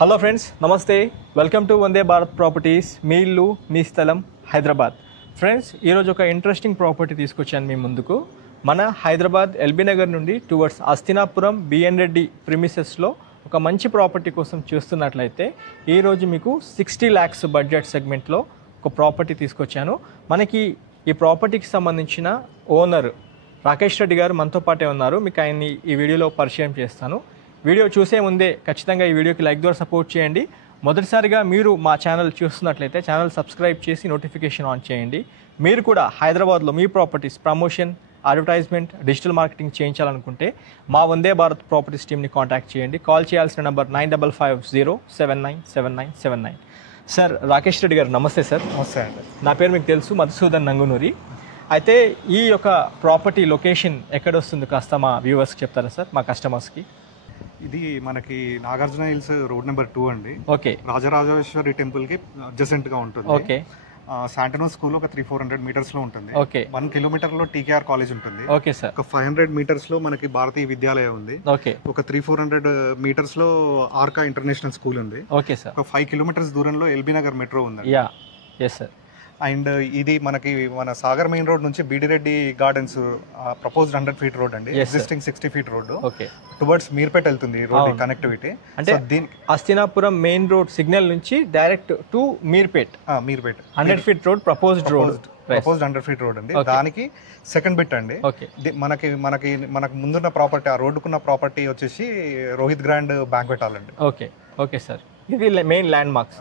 Hello friends, నమస్తే. Welcome to Vande Bharat properties. మీ ఇల్లు మీ స్థలం హైదరాబాద్. ఫ్రెండ్స్, ఈరోజు ఒక ఇంట్రెస్టింగ్ ప్రాపర్టీ తీసుకొచ్చాను మీ ముందుకు. మన హైదరాబాద్ ఎల్బీ నగర్ నుండి టువర్డ్స్ అస్థినాపురం బిఎన్ రెడ్డి ప్రిమిసెస్లో ఒక మంచి ప్రాపర్టీ కోసం చూస్తున్నట్లయితే ఈరోజు మీకు 60 lakhs బడ్జెట్ సెగ్మెంట్లో ఒక ప్రాపర్టీ తీసుకొచ్చాను. మనకి ఈ ప్రాపర్టీకి సంబంధించిన ఓనర్ రాకేష్ రెడ్డి గారు మనతో పాటే ఉన్నారు. మీకు ఆయన్ని ఈ వీడియోలో పరిచయం చేస్తాను. వీడియో చూసే ముందే ఖచ్చితంగా ఈ వీడియోకి లైక్ ద్వారా సపోర్ట్ చేయండి. మొదటిసారిగా మీరు మా ఛానల్ చూస్తున్నట్లయితే ఛానల్ సబ్స్క్రైబ్ చేసి నోటిఫికేషన్ ఆన్ చేయండి. మీరు కూడా హైదరాబాద్లో మీ properties promotion, advertisement, digital marketing చేయించాలనుకుంటే మా వందే భారత్ ప్రాపర్టీస్ టీమ్ని కాంటాక్ట్ చేయండి. కాల్ చేయాల్సిన నెంబర్ 9550797979. సార్, రాకేష్ రెడ్డి గారు నమస్తే సార్. నమస్తే అండి. నా పేరు మీకు తెలుసు, మధుసూదన్ నంగునూరి. అయితే ఈ యొక్క ప్రాపర్టీ లొకేషన్ ఎక్కడ వస్తుంది కాస్త మా వ్యూవర్స్కి చెప్తారా సార్, మా కస్టమర్స్కి? ఇది మనకి నాగార్జున హిల్స్ రోడ్ నెంబర్ 2 అండి. ఓకే. రాజరాజేశ్వరి టెంపుల్ కి అడ్జసెంట్ గా ఉంటుంది. ఓకే. శాంటనో స్కూల్ ఒక 300-400 మీటర్స్ లో ఉంటుంది. ఓకే. 1 కిలోమీటర్ లో టీకేఆర్ కాలేజ్ ఉంటుంది. Okay sir. ఒక 500 మీటర్స్ లో మనకి భారతీయ విద్యాలయం ఉంది. ఓకే. ఒక 300-400 మీటర్స్ లో ఆర్కా ఇంటర్నేషనల్ స్కూల్ ఉంది. Okay sir. ఒక 5 కిలోమీటర్స్ దూరంలో ఎల్బీ నగర్ మెట్రో ఉంది. Yeah, yes sir. అండ్ ఇది మనకి మన సాగర్ మెయిన్ రోడ్ నుంచి Bidireddy gardens proposed 100 feet road అండి. Existing 60 feet road. Okay. Towards Meerpet వెళ్తుంది రోడ్ కనెక్టివిటీ. అంటే అస్థినాపురం మెయిన్ రోడ్ సిగ్నల్ నుంచి direct to Meerpet 100 feet road proposed 100 feet road అండి. దానికి సెకండ్ బిట్ అండి. మనకి ముందున్న ప్రాపర్టీ, ఆ రోడ్డుకున్న ప్రాపర్టీ వచ్చేసి రోహిత్ గ్రాండ్ బ్యాంక్వెట్ హాల్ అండి. ఓకే. Okay sir. ఇది మెయిన్ ల్యాండ్ మార్క్స్.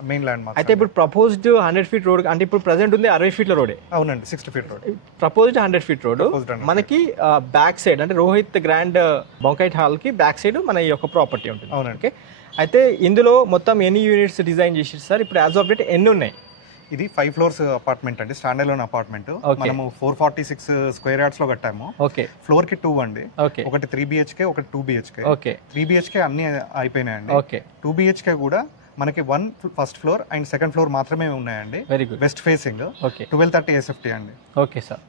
అయితే ఇప్పుడు అయితే ప్రపోజ్డ్ 100 feet రోడ్ అంటే ఇప్పుడు ప్రెసెంట్ ఉంది 60 feet రోడ్. అవునండి, 60 feet road. Proposed 100 feet road మనకి బ్యాక్ సైడ్ అంటే రోహిత్ గ్రాండ్ బొంకైట్ హాల్ కి బ్యాక్ సైడ్ మన ఈ యొక్క ప్రాపర్టీ ఉంటుంది. అవునండి. ఓకే. అయితే ఇందులో మొత్తం ఎన్ని యూనిట్స్ డిజైన్ చేసి సార్ ఇప్పుడు యాజ్ ఆఫ్ డేట్ ఎన్ని ఉన్నాయి? ఇది 5 floors అపార్ట్మెంట్ అండి, స్టాండ్ అలోన్ అపార్ట్మెంట్. మనము 446 square yards లో కట్టాము. ఓకే. ఫ్లోర్ కి 2 అండి. ఓకే. ఒకటి 3 BHK, ఒకటి 2 BHK. ఓకే. 3 BHK అన్ని అయిపోయినాయండి. ఓకే. 2 BHK కూడా మనకి first floor and second floor మాత్రమే ఉన్నాయండి. Very good. West facing. Okay. 1230 SFT అండి. Okay sir.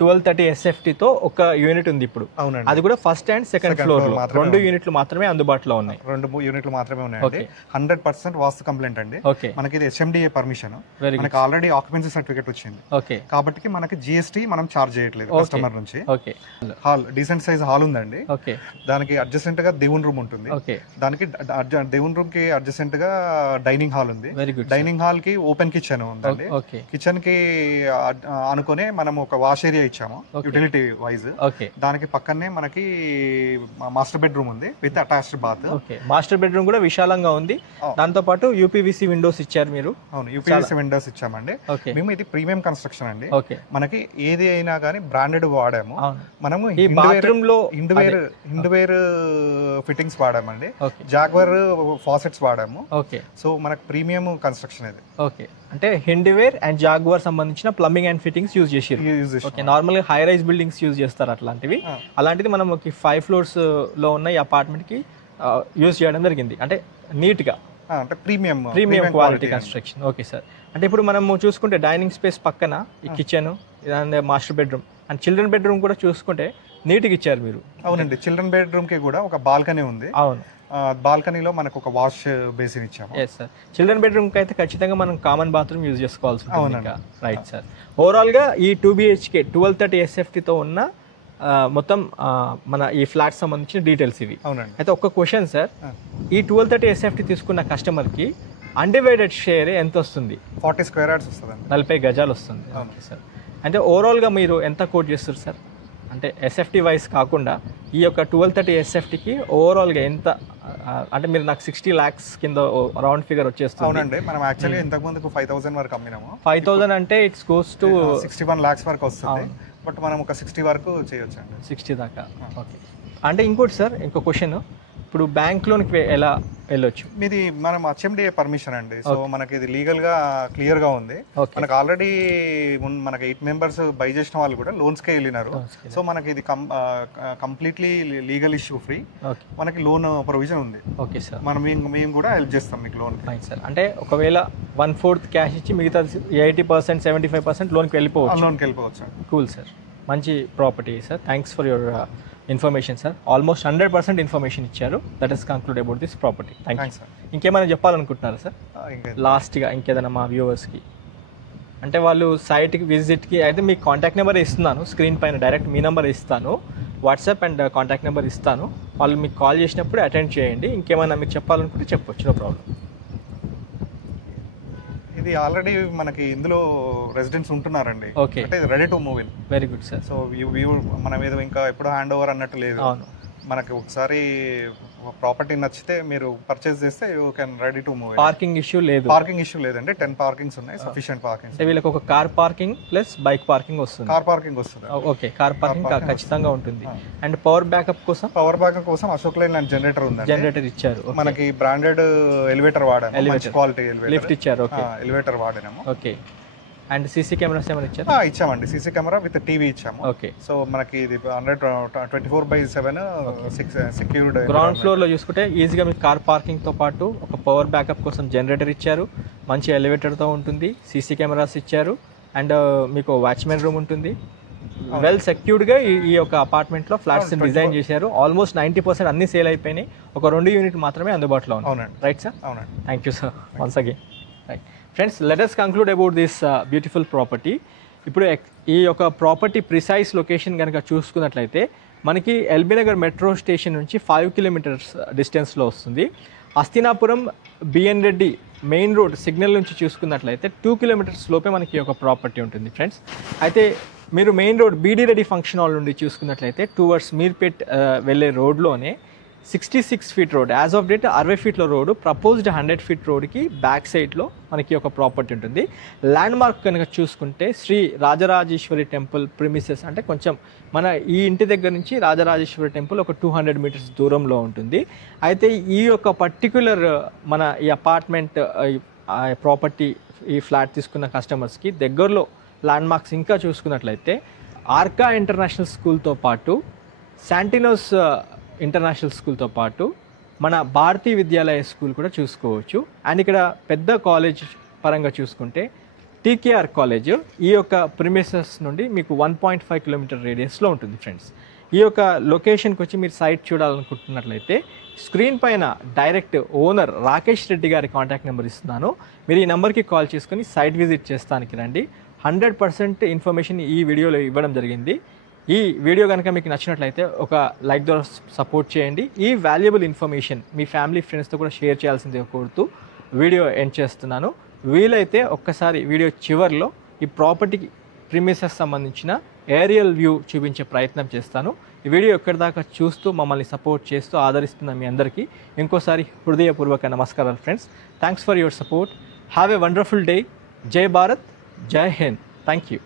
1230 SFT తో ఒక యూనిట్ ఉంది ఇప్పుడు. అవునండి. అది కూడా ఫస్ట్ అండ్ సెకండ్ ఫ్లోర్ లో 2 యూనిట్లు మాత్రమే అందుబాటులో ఉన్నాయి. 2 యూనిట్లు మాత్రమే ఉన్నాయండి. 100% వాస్తు కంప్లైంట్ అండి. ఓకే. మనకి ఇది HMDA పర్మిషన్. మనకి ఆల్రెడీ ఆక్యుపెన్సీ సర్టిఫికేట్ వచ్చింది. ఓకే. కాబట్టి మనకి GST మనం చార్జ్ చేయట్లేదు కస్టమర్ నుంచి. Okay. Hall decent size hall ఉందండి. ఓకే. దానికి అడ్జసెంట్ గా దేవుని రూమ్ ఉంటుంది. ఓకే. దానికి దేవుని రూమ్ కి అడ్జసెంట్ గా డైనింగ్ హాల్ ఉంది. Very good. డైనింగ్ హాల్ కి ఓపెన్ కిచెన్ ఉందండి. ఓకే. కిచెన్ కి అనుకునే మనం ఒక వాష్ ఏరియా ఇచ్చాము యూటిలిటీ వైజ్. ఓకే. దానికి పక్కనే మనకి మాస్టర్ బెడ్రూమ్ ఉంది with attached bath. Okay. Master bedroom కూడా విశాలంగా ఉంది. దాంతో పాటు UPVC విండోస్ ఇచ్చారు మీరు. అవును, UPVC విండోస్ ఇచ్చామండి. మేము ఇది ప్రీమియం కన్స్ట్రక్షన్ అండి. ఓకే. మనకి ఏది అయినా కానీ బ్రాండెడ్ వాడాము. మనము ఈ బాత్రూమ్ లో ఇండువేర్ ఫిట్టింగ్స్ వాడామండి. ఓకే. జాగ్వర్ ఫాసెట్స్ వాడాము. ఓకే. సో మనకు ప్రీమియం కన్స్ట్రక్షన్ ఇది. ఓకే. అంటే హిండివేర్ అండ్ జాగ్వార్ సంబంధించిన ప్లంబింగ్ అండ్ ఫిట్టింగ్స్ యూజ్ చేసారు. ఓకే. నార్మల్ గా హై రైజ్ బిల్డింగ్స్ యూజ్ చేస్తారు అట్లాంటివి. అలాంటిది మనం 5 floors లో ఉన్న ఈ అపార్ట్మెంట్ కి యూజ్ చేయడం జరిగింది. అంటే నీట్ గా, అంటే premium quality construction. Okay sir. అంటే ఇప్పుడు మనం చూసుకుంటే డైనింగ్ స్పేస్ పక్కన ఈ kitchen and master bedroom and children bedroom కూడా చూసుకుంటే నీట్గా ఇచ్చారు మీరు. అవునండి. చిల్డ్రన్ బెడ్రూమ్ కి కూడా ఒక బాల్కనీ ఉంది. అవును. బాల్కనీలో మనకు ఒక వాష్ బేసిన్ ఇచ్చాము. Yes sir. చిల్డ్రన్ బెడ్రూమ్ కి అయితే ఖచ్చితంగా మనం కామన్ బాత్రూమ్ యూజ్ చేసుకోవాల్సి ఉంటుంది. Right sir. ఓవరాల్ గా ఈ 2 BHK 1230 SFT తో ఉన్న మొత్తం మన ఈ ఫ్లాట్ సంబంధించిన డీటెయిల్స్ ఇవి. అవునండి. అయితే ఒక క్వశ్చన్ సార్, ఈ 1230 SFT తీసుకున్న కస్టమర్ కి అన్డివైడెడ్ షేర్ ఎంత వస్తుంది? 40 square yards వస్తుందండి. 40 గజాలు వస్తుంది. Okay sir. అంటే ఓవరాల్ గా మీరు ఎంత కోట్ చేస్తారు సార్? అంటే SFT వైస్ కాకుండా ఈ యొక్క 1230 SFTకి ఓవరాల్గా ఎంత, అంటే మీరు నాకు 60 lakhs కింద రౌండ్ ఫిగర్ వచ్చేస్తుంది. అవునండి. మనం యాక్చువల్లీ ఇంతకు ముందుకు 5,000 వరకు అమ్మినాము. 5,000 అంటే ఇట్స్ గోస్ టు 61 lakhs వరకు వస్తుంది. బట్ మనం ఒక 60 వరకు చేయొచ్చు అండి. 60 దాకా. ఓకే. అంటే ఇంకోటి సార్, ఇంకో క్వశ్చన్, ఇప్పుడు బ్యాంక్ లోన్కి ఎలా వెళ్ళొచ్చు? ఇది మనం HMDA పర్మిషన్ అండి. సో మనకి ఇది లీగల్ గా క్లియర్ గా ఉంది. మనకి ఆల్రెడీ మనకి 8 members బై చేసిన వాళ్ళు కూడా లోన్స్ కే వెళ్ళినారు. సో మనకి ఇది కంప్లీట్లీ లీగల్ ఇష్యూ ఫ్రీ. మనకి లోన్ ప్రొవిజన్ ఉంది. Okay sir. మేము కూడా హెల్ప్ చేస్తాం మీకు లోన్. సార్ అంటే ఒకవేళ 1/4 క్యాష్ ఇచ్చి మిగతా 80% 75% లోన్కి వెళ్ళిపోవచ్చు. లోన్కి వెళ్ళిపోవచ్చు. Cool sir. మంచి property sir. Thanks for your information sir. Almost 100% information ఇచ్చారు. That is conclude about this property. Thank you sir. ఇంకేమైనా చెప్పాలనుకుంటున్నారా సార్ లాస్ట్గా? ఇంకేదైనా మా వ్యూవర్స్కి అంటే వాళ్ళు సైట్కి విజిట్కి అయితే మీ కాంటాక్ట్ నెంబర్ ఇస్తున్నాను స్క్రీన్ పైన, డైరెక్ట్ మీ నెంబర్ ఇస్తాను, వాట్సాప్ అండ్ కాంటాక్ట్ నెంబర్ ఇస్తాను. వాళ్ళు మీకు కాల్ చేసినప్పుడు అటెండ్ చేయండి. ఇంకేమైనా మీకు చెప్పాలనుకుంటే చెప్పొచ్చు, నో ప్రాబ్లం. ఇది ఆల్రెడీ మనకి ఇందులో రెసిడెంట్స్ ఉంటున్నారండి. ఓకే, అంటే ready to move in. Very good sir. So మనం ఏదో ఇంకా ఎప్పుడు హ్యాండ్ ఓవర్ అన్నట్టు లేదు. అవును, మనకి ఒకసారి ప్రాపర్టీ నచ్చితే మీరు పర్చేస్ చేస్తే you can ready to move. Parking issue లేదు. పార్కింగ్ ఇష్యూ లేదండి. 10 పార్కింగ్స్ ఉన్నాయి, సఫిషియెంట్ పార్కింగ్. అంటే వీళ్ళకి ఒక car parking plus bike parking వస్తుంది. కార్ పార్కింగ్ వస్తుంది. ఓకే, కార్ పార్కింగ్ ఖచ్చితంగా ఉంటుంది. అండ్ పవర్ బ్యాకప్ కోసం అశోక్ లైన్ జనరేటర్ ఉంది. జనరేటర్ ఇచ్చారు. మనకి బ్రాండెడ్ ఎలివేటర్ వాడాము, మంచి క్వాలిటీ లిఫ్ట్ ఇచ్చారు. ఓకే, ఎలివేటర్ వాడినాము. ఓకే, అండ్ సీసీ కెమెరాస్ ఏమైనా ఇచ్చారు? ఇచ్చామండి, సీసీ కెమెరా విత్ టీవీ ఇచ్చాము. ఓకే, సో మనకి ఇది 124/7 సెక్యూర్డ్. గ్రౌండ్ ఫ్లోర్ లో చూసుకుంటే ఈజీగా మీకు కార్ పార్కింగ్ తో పాటు ఒక పవర్ బ్యాకప్ కోసం జనరేటర్ ఇచ్చారు, మంచి ఎలివేటర్ తో ఉంటుంది, సీసీ కెమెరాస్ ఇచ్చారు, అండ్ మీకు వాచ్మెన్ రూమ్ ఉంటుంది. వెల్ సెక్యూర్డ్ గా ఈ యొక్క అపార్ట్మెంట్ లో ఫ్లాట్స్ డిజైన్ చేశారు. ఆల్మోస్ట్ 90% అన్ని సేల్ అయిపోయినాయి. ఒక 2 యూనిట్ మాత్రమే అందుబాటులో ఉన్నాయి. అవునండి, రైట్ సార్. అవునండి, thank you sir once again. Right friends, let us conclude about this beautiful property. ఇప్పుడు ఈ యొక్క ప్రాపర్టీ ప్రిసైజ్ లొకేషన్ కనుక చూసుకున్నట్లయితే మనకి ఎల్బీ నగర్ మెట్రో స్టేషన్ నుంచి 5 కిలోమీటర్స్ డిస్టెన్స్లో వస్తుంది. Hastinapuram BN Reddy main road signal నుంచి చూసుకున్నట్లయితే 2 కిలోమీటర్స్ లోపే మనకి ఈ యొక్క ప్రాపర్టీ ఉంటుంది ఫ్రెండ్స్. అయితే మీరు main road BD Reddy function hall నుండి చూసుకున్నట్లయితే టువర్డ్స్ మీర్పేట్ వెళ్ళే రోడ్లోనే 66 feet road, as of date 60 ఫీట్ల రోడ్డు, ప్రపోజ్డ్ 100 ఫీట్ రోడ్కి బ్యాక్ సైడ్లో మనకి ఒక ప్రాపర్టీ ఉంటుంది. ల్యాండ్ మార్క్ కనుక చూసుకుంటే శ్రీ రాజరాజేశ్వరి టెంపుల్ ప్రిమిసెస్, అంటే కొంచెం మన ఈ ఇంటి దగ్గర నుంచి రాజరాజేశ్వరి టెంపుల్ ఒక 200 మీటర్స్ దూరంలో ఉంటుంది. అయితే ఈ యొక్క పర్టిక్యులర్ మన ఈ అపార్ట్మెంట్ ప్రాపర్టీ ఈ ఫ్లాట్ తీసుకున్న కస్టమర్స్కి దగ్గరలో ల్యాండ్ మార్క్స్ ఇంకా చూసుకున్నట్లయితే ఆర్కా ఇంటర్నేషనల్ స్కూల్తో పాటు శాంటినోస్ ఇంటర్నేషనల్ స్కూల్తో పాటు మన భారతీయ విద్యాలయ స్కూల్ కూడా చూసుకోవచ్చు. అండ్ ఇక్కడ పెద్ద కాలేజ్ పరంగా చూసుకుంటే టీకేఆర్ కాలేజ్ ఈ యొక్క ప్రిమిసెస్ నుండి మీకు 1.5 కిలోమీటర్ రేడియస్లో ఉంటుంది ఫ్రెండ్స్. ఈ యొక్క లొకేషన్కి వచ్చి మీరు సైట్ చూడాలనుకుంటున్నట్లయితే స్క్రీన్ పైన డైరెక్ట్ ఓనర్ రాకేష్ రెడ్డి గారి కాంటాక్ట్ నెంబర్ ఇస్తున్నాను. మీరు ఈ నెంబర్కి కాల్ చేసుకొని సైట్ విజిట్ చేస్తానికి రండి. 100% ఇన్ఫర్మేషన్ ఈ వీడియోలో ఇవ్వడం జరిగింది. ఈ వీడియో కనుక మీకు నచ్చినట్లయితే ఒక లైక్ ద్వారా సపోర్ట్ చేయండి. ఈ వాల్యుబుల్ ఇన్ఫర్మేషన్ మీ ఫ్యామిలీ ఫ్రెండ్స్తో కూడా షేర్ చేయాల్సిందే కోరుతూ వీడియో ఎండ్ చేస్తున్నాను. వీలైతే ఒక్కసారి వీడియో చివర్లో ఈ ప్రాపర్టీకి ప్రిమిసెస్ సంబంధించిన ఏరియల్ వ్యూ చూపించే ప్రయత్నం చేస్తాను. ఈ వీడియో ఎక్కడి దాకా చూస్తూ మమ్మల్ని సపోర్ట్ చేస్తూ ఆదరిస్తున్న మీ అందరికీ ఇంకోసారి హృదయపూర్వక నమస్కారాలు friends. Thanks for your support. Have a wonderful day. జై భారత్, జై హింద్. Thank you.